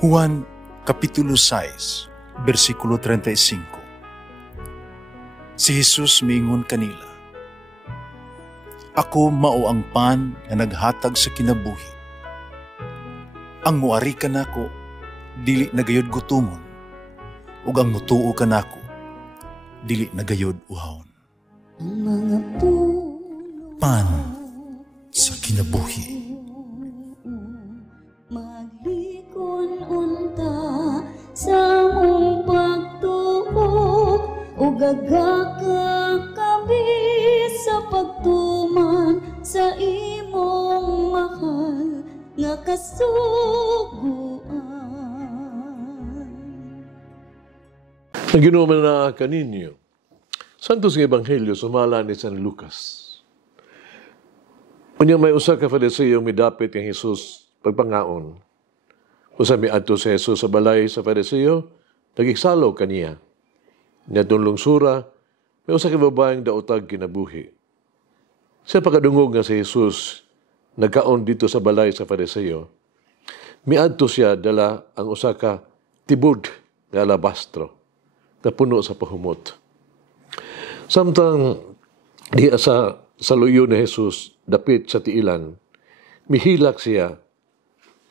Juan Kapitulo 6, versikulo 35. Si Jesus miingon kanila, "Ako mao ang pan nga naghatag sa kinabuhi. Ang muari kanako dili nagayod gutomon, ug ang mutuo kanako dili nagayod uhawon." Pan sa kinabuhi. Maglikon unta sa mong pagtuo, ug gagaka kami sa pagtuman sa imong mahal nga kasuguan. Ang ginuman na kaninyo, Santos ng Ebanghelyo sumala ni San Lucas. Unya may usa ka Fariseo midapit kang Jesus pagpangaon. Usa miadto si Jesus sa balay sa Fariseo, nagiksalo kaniya. Niadtong lungsura, may usa ka babaeng daotag kinabuhi. Siya pagkadungog nga si Jesus, nagkaon dito sa balay sa Fariseo. Miadto siya dala ang usa ka tibod nga alabastro na puno sa pahumot. Samtang diha sa luyo ni Jesus dapit sa tiilan, mihilak siya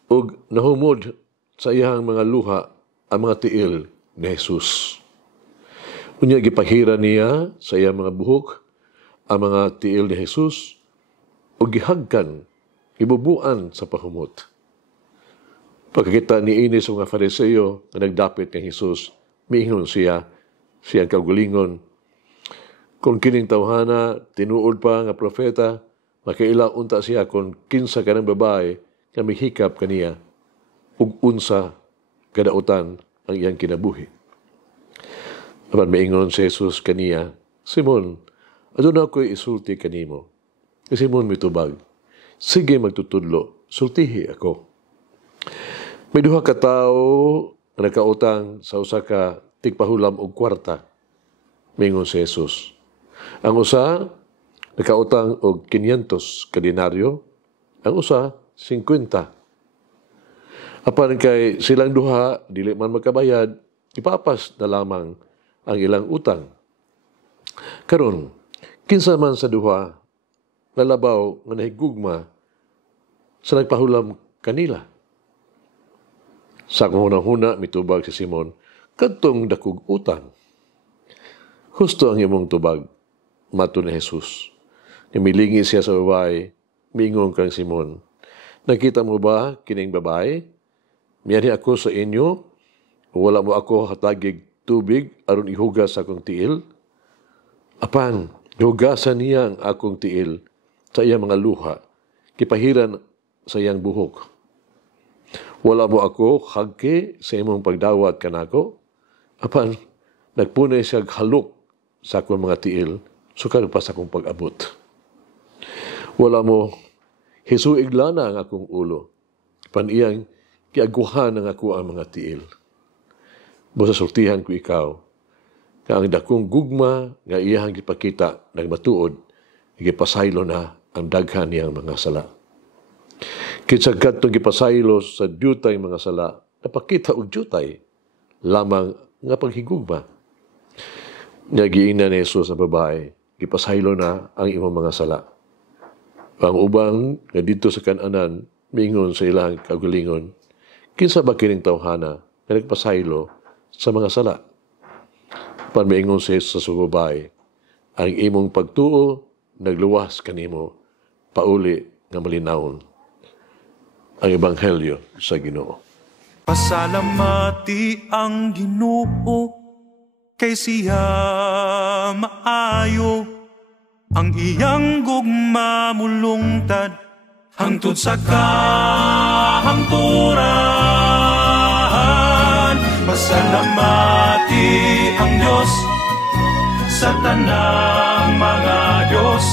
ug nahumod sa iyang mga luha ang mga tiil ni Jesus. Unya gipahira niya sa iyang mga buhok ang mga tiil ni Jesus ug gihagkan, ibubuan sa pahumot. Pagkakita ni ini sa mga Fariseo na nagdapit kay Jesus, miingon siyang kaugalingon, kung kining tawhana, tinuod pa nga propeta, makaila unta siya kung kinsa kanang babae nga mihikap kaniya ug unsa kadautan ang iyang kinabuhi. Apan maingon si Jesus kaniya, "Simon, aduna ako'y isulti kanimo." Si Simon mitubag, "Sige magtutudlo, sultihi ako." May duha ka tawo nga nakautang sa usa ka tigpahulam og kwarta. Maingon si Jesus, ang usa nakautang og 500 ka denaryo, ang usa 50. Apan kay silang duha dili man magkabayad, ipapas na lamang ang ilang utang. Karon, kinsa man sa duha nalabaw nga nahigugma sa nagpahulam kanila? Sa hunang-huna mitubag si Simon, kadtong dakog utang. Husto ang imong tubag, mato ni Jesus. Nimilingi siya sa babae, miingon kang Simon, "Nakita mo ba kining babae? Miyani ako sa inyo, wala mo ako hatagig tubig aron ihugas sa akong tiil. Apan, ihugasan niya ang akong tiil sa iyang mga luha, kipahiran sa iyang buhok. Wala mo ako hagki sa imong pagdawat kanako. Apan, nagpunay siya halok sa akong mga tiil, sukar pa sa akong pag-abot. Wala mo hisuiglana ang akong ulo, paniyang kiaguhan ang ako ang mga tiil. Busa sultihan ko ikaw, nga ang dakong gugma nga iyahang gipakita nagmatuod, gipasaylo na ang daghan niyang mga sala. Kitsa kadtong gipasaylo sa diyutay mga sala, napakita og diyutay, lamang nga paghigugma. Nagiina ni Jesus sa babae, gipasaylo na ang imong mga sala. Ang ubang nga dito sa kananan, miingon sa ilang kaugalingon, kinsa ba kining tawhana nga nagpasaylo sa mga sala? Panmiingon si Jesus sa babae, ang imong pagtuo nagluwas kanimo, pauli nga malinawon. Ang Ebanghelyo sa Ginoo. Pasalamati ang Ginoo, kay siya maayo, ang iyang gugma mulungtad, hangtod sa kahangturan. Pasalamati ang Diyos sa tanang mga Diyos,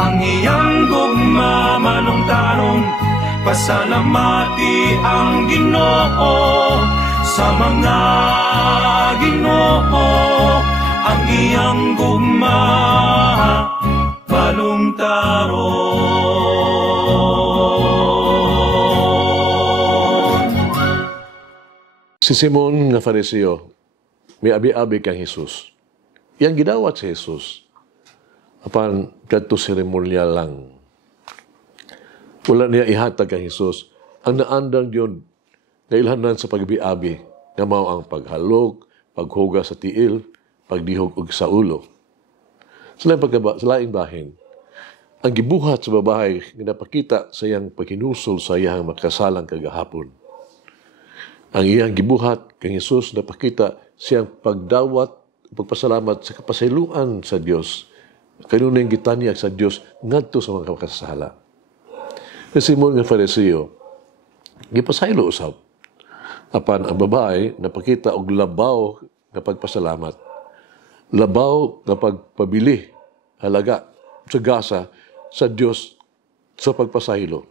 ang iyang gugma malungtaron. Pasalamati ang Ginoo sa mga Ginoo, ang iyang gugma malungtaron. Si Simon nga Fariseo, may abi-abi kang Jesus. Yang gidawat si Jesus, apan kadto seremonyal lang. Wala niya ihatag kang Jesus. Ang naandang yun, na ilhanan sa pag-abi-abi, na mao ang paghalok, paghuga sa tiil, pagdihog og sa ulo. Sa laing bahin, ang gibuhat sa babae nga napakita sa iyang paghinusol sa iyang makasalang kagahapon. Ang iyang gibuhat kang Jesus napakita siyang pagdawat, pagpasalamat sa kapasayloan sa Dios. Kanunay gitanyag sa Dios ngadto sa mga makasala. Si Simon nga Fariseo, gipasaylo usab. Apan ang babae napakita og labaw nga pagpasalamat. Labaw nga pagpabili halaga sa gasa sa Dios sa pagpasaylo.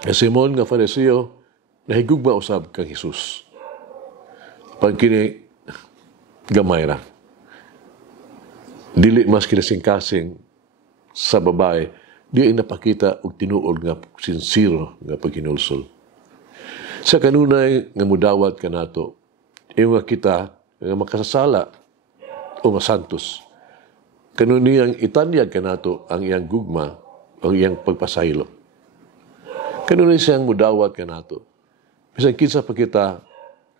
Si Simon nga Fariseo nahigugma usab kang Jesus. Pag kini gamay ra. Dili mas kinasing-kasing sa babae, di ay napakita og tinuod nga sincero nga paghinulsol. Sa kanunay nga mudawat kanato, nga kita nga makasasala o masantos. Kanunay itanyag kanato ang iyang gugma, ang iyang pagpasaylo. Kanunay siyang mudawat kanato. Bisan kinsa pa kita,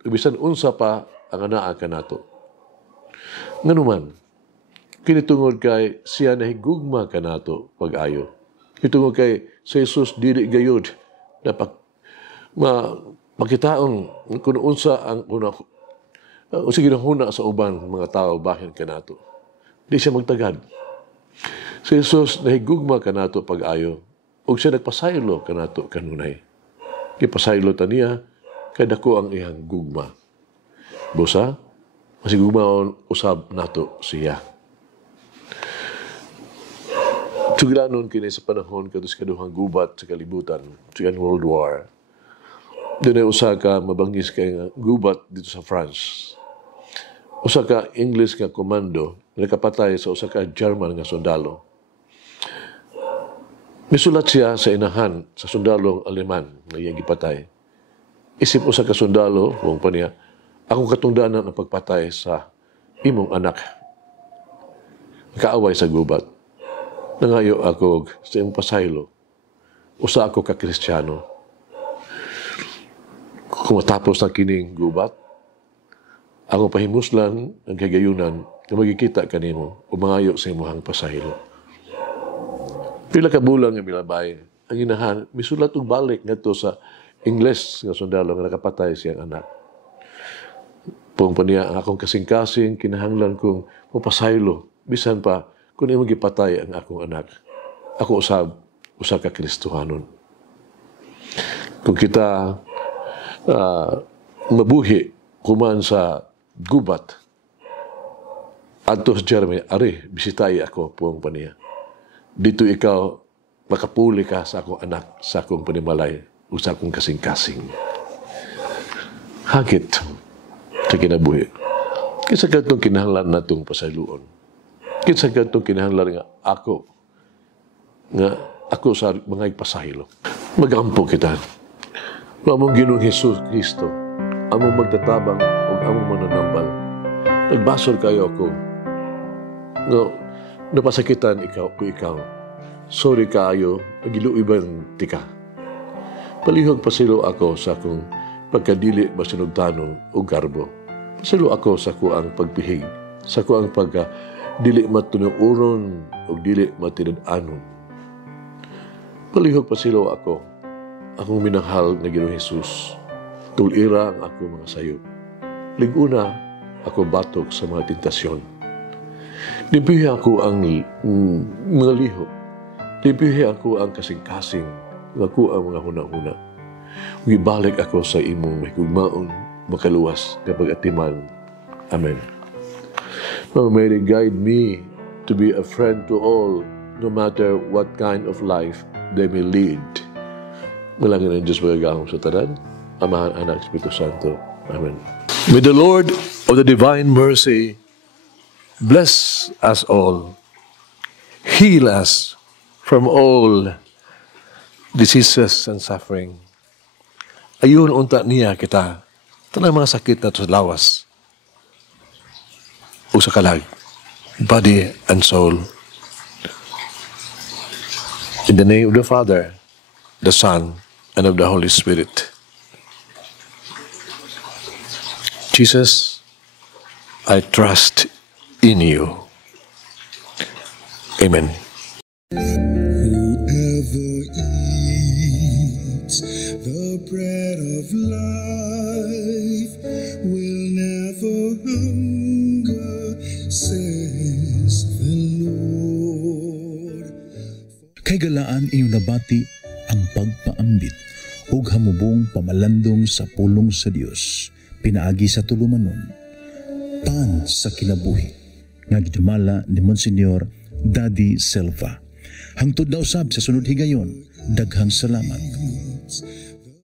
bisan unsa pa ang anaa kanato. Nganuman, kinitungod kay siya nahigugma kanato pag-ayo. Kitungod kay sa Jesus dili gayud na makitaon kung unsa ang sige huna sa uban mga tao bahin kanato. Di siya magtagad. Si Jesus nahigugma kanato pag-ayo ug siya nagpasaylo kanato kanunay. Gipasaylo ta niya kay dako ang iyang gugma. Busa, masigugmaon usab nato siya. Tugilanon kini sa panahon kadus kaduhang gubat sa kalibutan, sa World War. Doon ay usa ka mabangis kay gubat dito sa France. Usa ka English nga komando nakapatay sa usa ka German nga sundalo. Misulat siya sa inahan sa sundalong Aleman na iyang gipatay. Isip usa ka sundalo, huwag pa niya, akong katungdanan ang pagpatay sa imong anak. Kaaway sa gubat. Nangayo ako sa imong pasaylo. Usa ako ka Kristiyano. Kung matapos ng kining gubat, ako pahimuslan ang kagayunan na magkikita kanimo o mangayo sa imong pasaylo. Pila ka bulan nga milabay, ang inahan, misulat og balik ngadto sa Ingles nga sundalo nga nakapatay siyang anak. Pung pa niya, ang akong kasing-kasing, kinahanglan kong mapasaylo, bisan pa kung imong gipatay ang akong anak. Ako usab ka Kristohanon. Kung kita mabuhi kuman sa gubat, adto sa Jeremy, ari, bisitay ako pung pa niya. Dito ikaw, makapuli ka sa akong anak, sa akong panimalay, o sa akong kasing-kasing. Hagit sa kinabuhi. Kinsa katong kinahanglan natong pasayloon. Kinsa katong kinahanglan nga ako sa mga ipasaylo. Magampo kita. Among Ginoong Hesus Kristo, among magtatabang o among mananambal. Nagbasol kayo ako. No, napasakitan ikaw ko ikaw. Sorry kaayo, nagiluiban tika. Palihog pasilo ako sa akong pagkadili masinugtanon o garbo. Pasilo ako sa kuang pagpihig, sa kuang pagdili matunuuron o dili matinadanon. Palihog pasilo ako, akong minahal na Ginoong Hesus. Tulira ang ako mga sayo. Liguna ako batok sa mga tentasyon. Lipihi ako ang mga liho. Lipihi ako ang kasing-kasing. Ako ang mga huna-huna. Ibalik ako sa imong mahigugmaon, makaluwas na pag-atiman. Amen. Now may they guide me to be a friend to all, no matter what kind of life they may lead. Malangin ang Diyos magagahong sa tanan, Amahan, Anak, Espiritu Santo. Amen. May the Lord of the divine mercy bless us all, heal us from all diseases and suffering. Ayun unta niya kita Tanang mga sakit na to sa lawas. O sa kalag. Body and soul. In the name of the Father, the Son, and of the Holy Spirit. Jesus, I trust in you. Amen. Whoever eats the bread of life will never hunger, says the Lord. Kay galaan inyong nabati ang pagpaambit ug hamubong pamalandong sa pulong sa Dios pinaagi sa tulumanon. Pan sa kinabuhi nga gidumala ni Monsignor Daddy Silva. Hangtod na usab sa sunod higayon, daghang salamat.